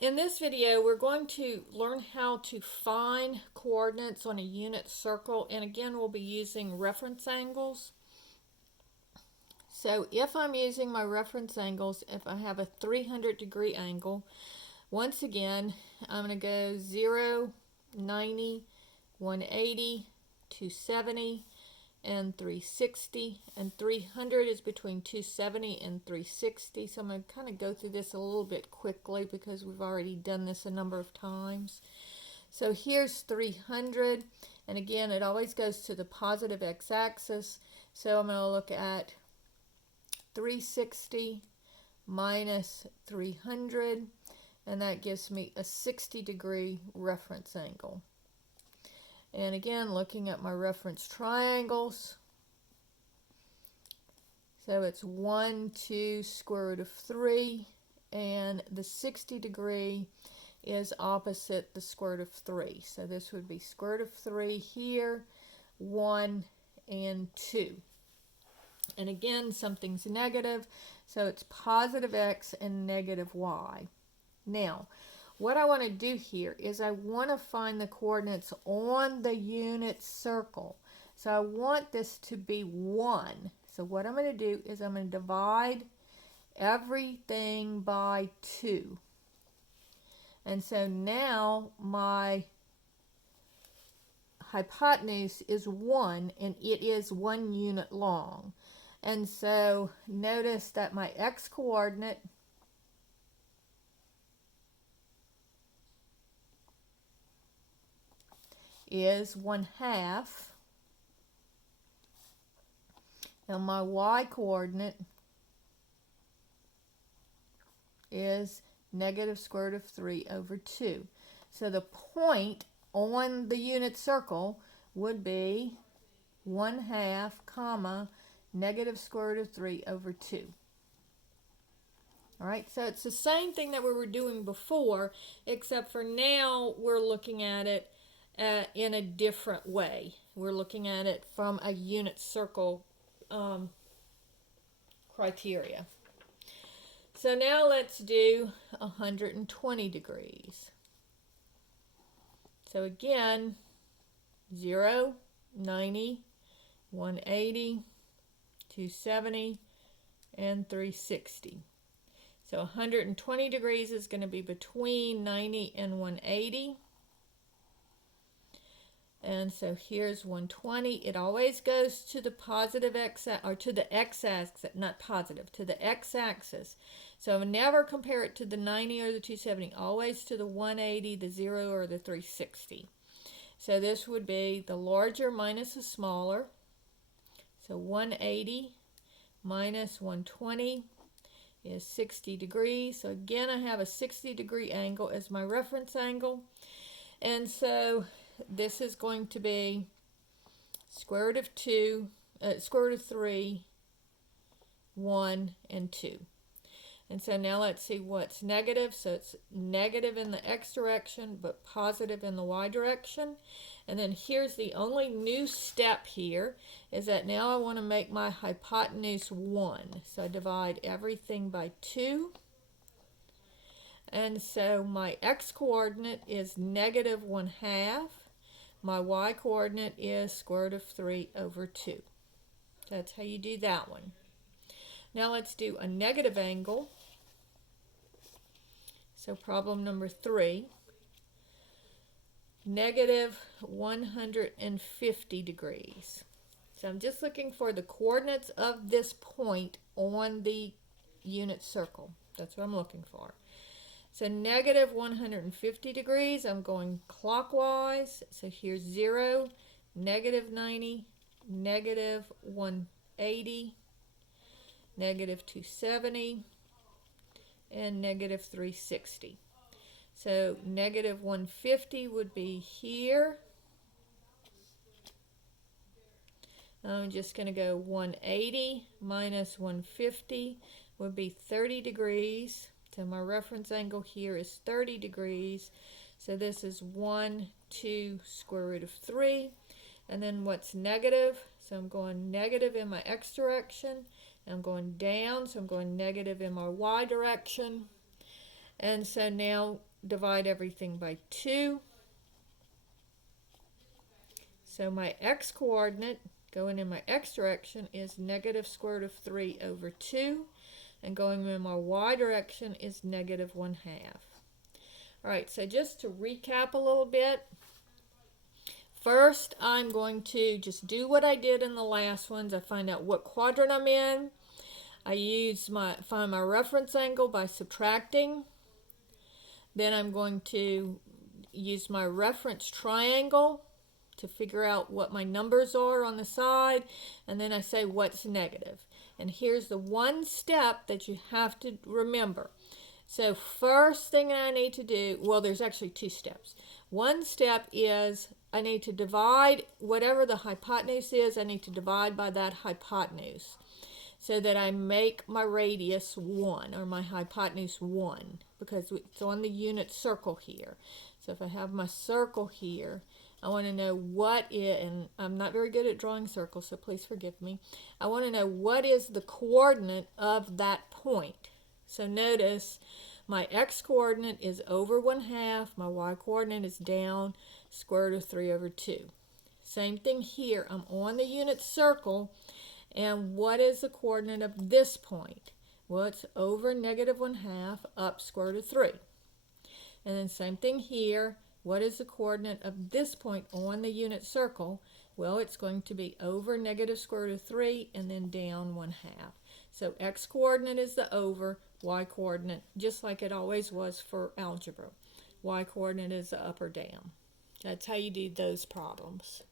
In this video, we're going to learn how to find coordinates on a unit circle, and again, we'll be using reference angles. So if I'm using my reference angles, if I have a 300-degree angle, once again, I'm going to go 0, 90, 180, 270, and 360, and 300 is between 270 and 360. So I'm going to kind of go through this a little bit quickly because we've already done this a number of times. So here's 300, and again, it always goes to the positive x-axis. So I'm going to look at 360 minus 300, and that gives me a 60-degree reference angle. And again, looking at my reference triangles, so it's 1, 2, square root of 3, and the 60-degree is opposite the square root of 3. So this would be square root of 3 here, 1, and 2. And again, something's negative, so it's positive x and negative y. Now, what I want to do here is I want to find the coordinates on the unit circle. So I want this to be 1. So what I'm going to do is I'm going to divide everything by 2. And so now my hypotenuse is 1, and it is 1 unit long. And so notice that my x-coordinate is 1/2, and my y-coordinate is negative square root of 3 over 2. So the point on the unit circle would be 1/2 comma negative square root of 3 over 2. All right, so it's the same thing that we were doing before, except for now we're looking at it in a different way. We're looking at it from a unit circle criteria. So now let's do 120 degrees. So again, 0, 90, 180, 270, and 360. So 120 degrees is going to be between 90 and 180. And so here's 120. It always goes to the positive x, or to the x-axis, not positive, to the x-axis. So I would never compare it to the 90 or the 270, always to the 180, the 0, or the 360. So this would be the larger minus the smaller. So 180 minus 120 is 60 degrees. So again, I have a 60-degree angle as my reference angle. And so this is going to be square root of 2, square root of 3, 1, and 2. And so now let's see what's negative. So it's negative in the x direction, but positive in the y direction. And then here's the only new step here, is that now I want to make my hypotenuse 1. So I divide everything by 2. And so my x-coordinate is negative 1/2. My y-coordinate is square root of 3 over 2. That's how you do that one. Now let's do a negative angle. So problem number 3. Negative 150 degrees. So I'm just looking for the coordinates of this point on the unit circle. That's what I'm looking for. So negative 150 degrees, I'm going clockwise. So here's 0, negative 90, negative 180, negative 270, and negative 360. So negative 150 would be here. I'm just going to go 180 minus 150 would be 30 degrees. So my reference angle here is 30 degrees. So this is 1, 2, square root of 3. And then what's negative? So I'm going negative in my x direction. And I'm going down, so I'm going negative in my y direction. And so now divide everything by 2. So my x coordinate going in my x direction is negative square root of 3 over 2. And going in my y direction is negative 1/2. All right, so just to recap a little bit. First, I'm going to just do what I did in the last ones. I find out what quadrant I'm in. I find my reference angle by subtracting. Then I'm going to use my reference triangle to figure out what my numbers are on the side, and then I say what's negative. And here's the one step that you have to remember. So first thing I need to do, well, there's actually 2 steps. One step is I need to divide whatever the hypotenuse is, I need to divide by that hypotenuse so that I make my radius 1, or my hypotenuse 1, because it's on the unit circle here. So if I have my circle here, I want to know what is, and I'm not very good at drawing circles, so please forgive me. I want to know what is the coordinate of that point. So notice my x coordinate is over 1/2, my y coordinate is down square root of 3 over 2. Same thing here, I'm on the unit circle, and what is the coordinate of this point? Well, it's over negative 1/2 up square root of 3. And then same thing here. What is the coordinate of this point on the unit circle? Well, it's going to be over negative square root of 3 and then down 1/2. So x coordinate is the over, y coordinate, just like it always was for algebra. Y coordinate is the up or down. That's how you do those problems.